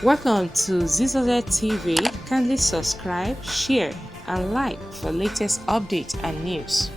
Welcome to ZZZ TV. Kindly subscribe, share, and like for latest updates and news.